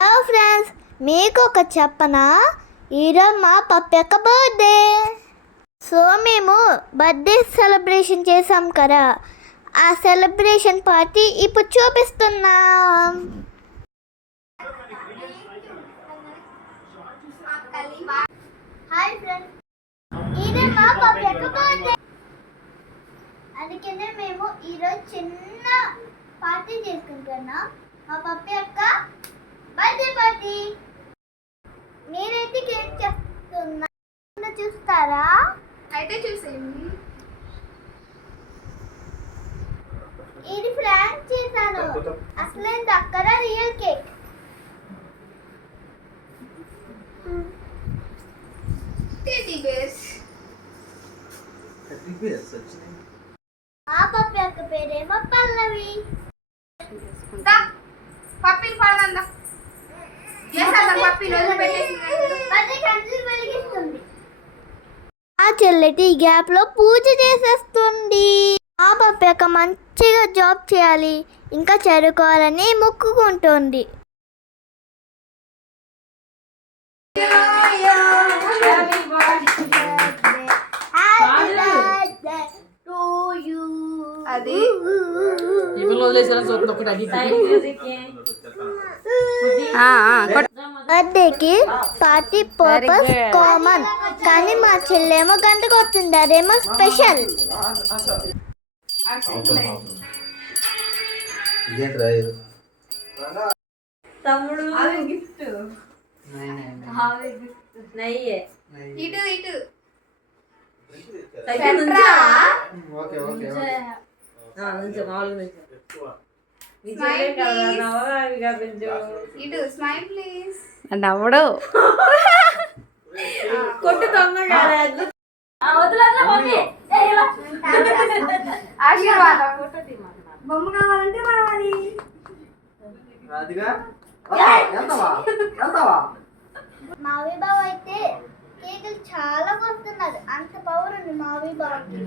Hello friends, మీకు ఒక చెప్పనా? ఈరోజు మా పప్ప యొక్క బర్త్డే. సో మేము బర్త్డే సెలబ్రేషన్ చేసాం కదా, ఆ సెలబ్రేషన్ పార్టీ ఇప్పుడు చూపిస్తున్నాం. హాయ్ ఫ్రెండ్స్, ఇది మా పప్ప యొక్క బర్త్డే. అందుకనే మేము ఈరోజు చిన్న పార్టీ చేసుకుంటున్నాం. మా పప్ప యొక్క బర్త్డే పార్టీ. నేనైతే కేక్ చేస్తున్నా, చూస్తారా? అయితే చూసేయండి. ఇది ఫ్రాంక్ చేశాను, అసలేం దక్కర రియల్ కేక్. Teddy bears. మా పప్ప యొక్క పేరేమో పల్లవి. పప్పిని పడదా పప్పి రోజు వెలిగిస్తుంది. ఆ చెల్లెటి ఈ గ్యాప్ లో పూజ చేసేస్తుంది. ఆ పప్ప యొక్క మంచిగా జాబ్ చేయాలి, ఇంకా చదువుకోవాలని మొక్కుకుంటుంది. అది బర్త్డేకి పార్టీ పర్పస్ కామన్, కానీ మా చెల్లేమో గంట కొడుతుంది, అదేమో స్పెషల్. తమ్ముడు గిఫ్ట్ ఇటు ఇటు ఇటు స్మైల్ ప్లీజ్. నవ్వడు కొట్టు ఆశీర్వాదం. బొమ్మ కావాలంటే రావాలి. మావి బావ అయితే కేకులు చాలా కొడుతున్నారు, అంత పవర్ ఉంది మావి బావకి.